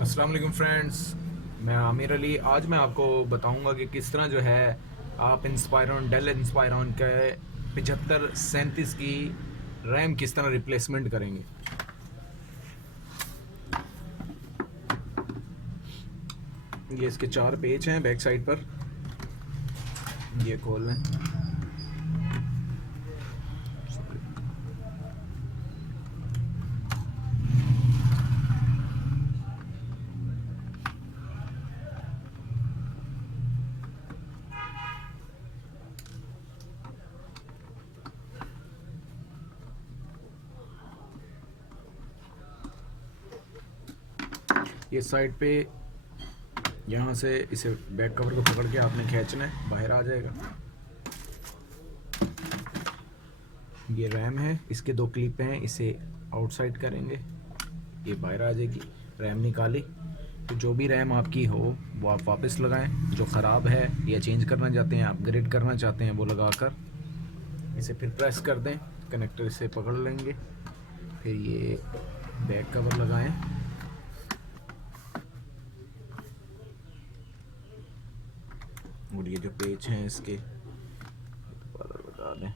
अस्सलाम वालेकुम फ्रेंड्स, मैं आमिर अली। आज मैं आपको बताऊंगा कि किस तरह जो है आप इंस्पायरॉन डेल इंस्पायरॉन के 7537 की रैम किस तरह रिप्लेसमेंट करेंगे। ये इसके 4 पेज हैं बैक साइड पर, ये खोल लें। ये साइड पे यहाँ से इसे बैक कवर को पकड़ के आपने खींचना है, बाहर आ जाएगा। ये रैम है, इसके 2 क्लिप हैं, इसे आउटसाइड करेंगे, ये बाहर आ जाएगी। रैम निकाली तो जो भी रैम आपकी हो वो आप वापस लगाएं। जो ख़राब है या चेंज करना चाहते हैं, अपग्रेड करना चाहते हैं, वो लगाकर इसे फिर प्रेस कर दें, कनेक्टर से पकड़ लेंगे। फिर ये बैक कवर लगाएं, और ये जो पेज हैं इसके दोबारा लगा दें।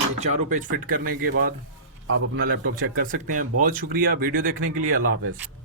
ये चारों पेज फिट करने के बाद आप अपना लैपटॉप चेक कर सकते हैं। बहुत शुक्रिया वीडियो देखने के लिए। अल्लाह हाफ़िज़।